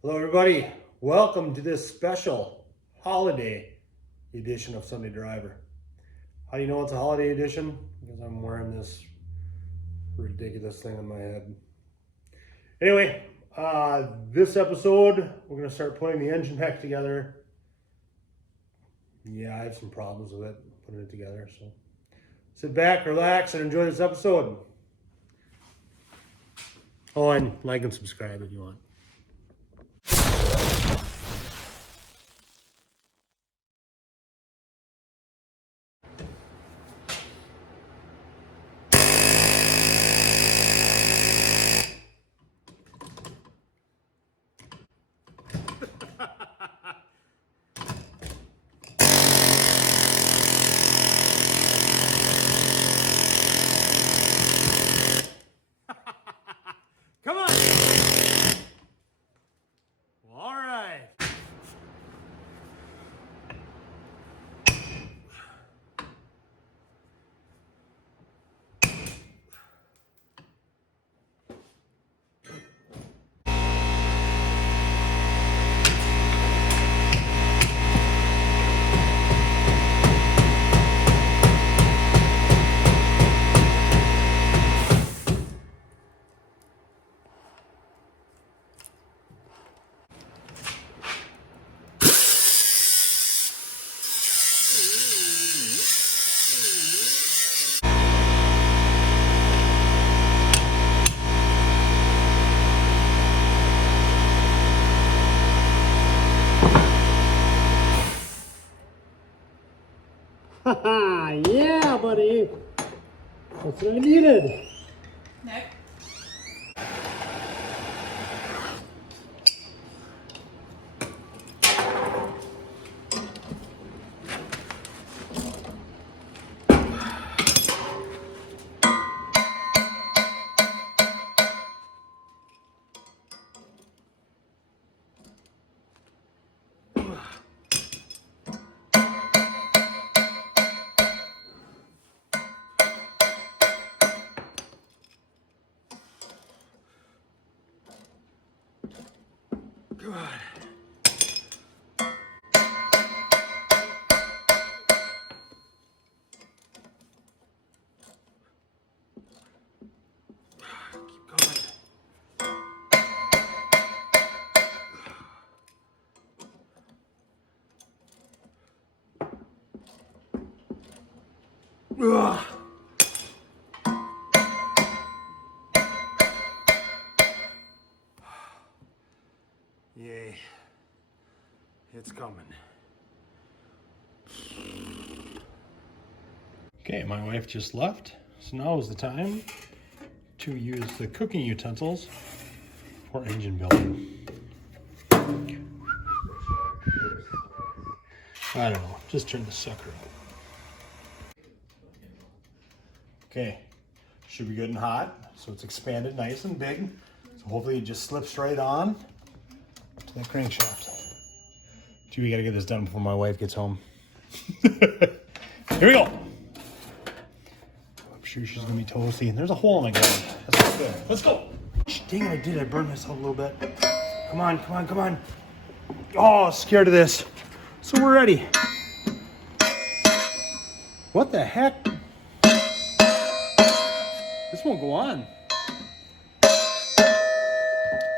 Hello everybody, welcome to this special holiday edition of Sunday Driver. How do you know it's a holiday edition? Because I'm wearing this ridiculous thing on my head. Anyway, this episode, we're going to start putting the engine back together. Yeah, I have some problems with it, putting it together, so sit back, relax, and enjoy this episode. Oh, and like and subscribe if you want. Come on! All right. Yeah, buddy. That's what I needed. Nick? God. Keep going. Ugh. Yay. It's coming. Okay, my wife just left, so now is the time to use the cooking utensils for engine building. I don't know, just turn the sucker up. Okay, should be good and hot, so it's expanded nice and big. So hopefully it just slips right on to that crankshaft. Gee, we gotta get this done before my wife gets home. Here we go. I'm sure she's gonna be toasty. There's a hole in the ground. That's not good. Let's go. Dang it, I did. I burned myself a little bit. Come on, come on, come on. Oh, scared of this. So we're ready. What the heck? This won't go on.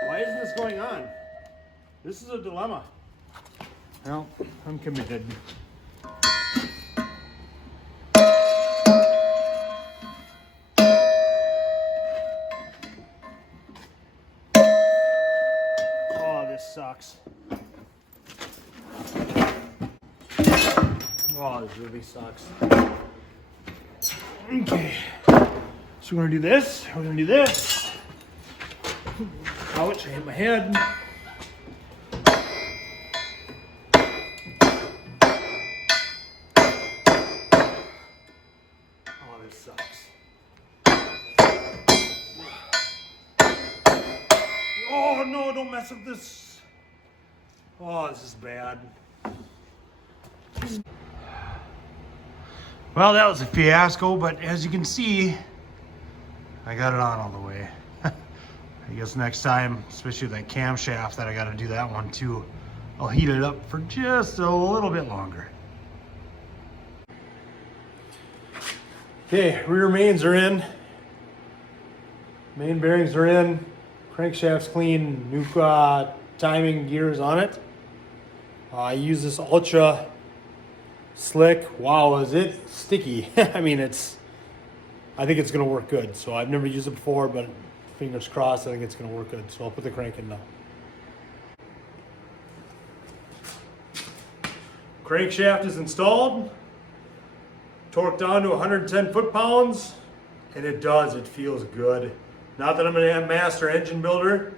Why isn't this going on? This is a dilemma. Well, I'm committed. Oh, this sucks. Oh, this really sucks. Okay. So we're gonna do this. We're gonna do this. Ouch, I hit my head. Oh, this sucks. Oh no, don't mess with this. Oh, this is bad. Well, that was a fiasco, but as you can see, I got it on all the way. I I guess next time, especially with that camshaft, that I got to do that one too. I'll heat it up for just a little bit longer. Okay, rear mains are in. Main bearings are in. Crankshaft's clean. New timing gears on it. I use this Ultra Slick. Wow, is it sticky? I mean, I think it's gonna work good. So I've never used it before, but fingers crossed, I think it's gonna work good. So I'll put the crank in now. Crankshaft is installed. Torqued down to 110 foot-pounds, and it does, it feels good. Not that I'm a master engine builder,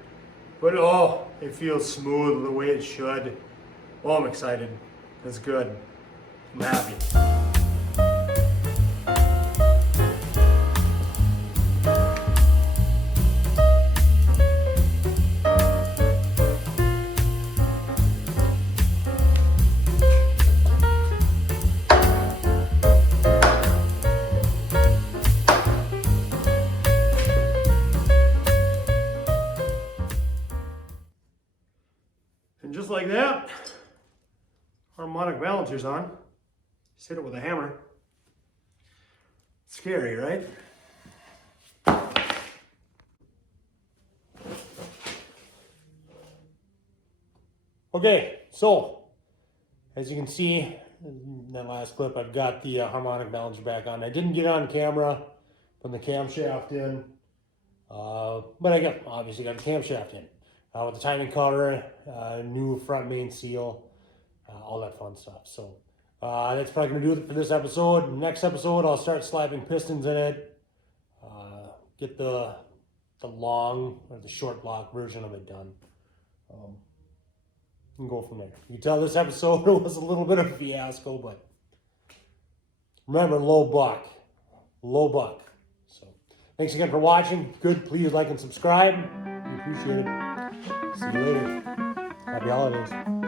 but oh, it feels smooth the way it should. Oh, I'm excited. It's good. I'm happy. And just like that, harmonic balancer's on. Just hit it with a hammer. Scary, right? Okay, so as you can see in that last clip, I've got the harmonic balancer back on. I didn't get it on camera, put the camshaft in, but I obviously got the camshaft in. With the timing cover, new front main seal, all that fun stuff. So that's probably going to do it for this episode. Next episode, I'll start slapping pistons in it, get the long or the short block version of it done, and go from there. You can tell this episode was a little bit of a fiasco, but remember, low buck. So thanks again for watching. Good, please like and subscribe. We appreciate it. See you later. Happy holidays.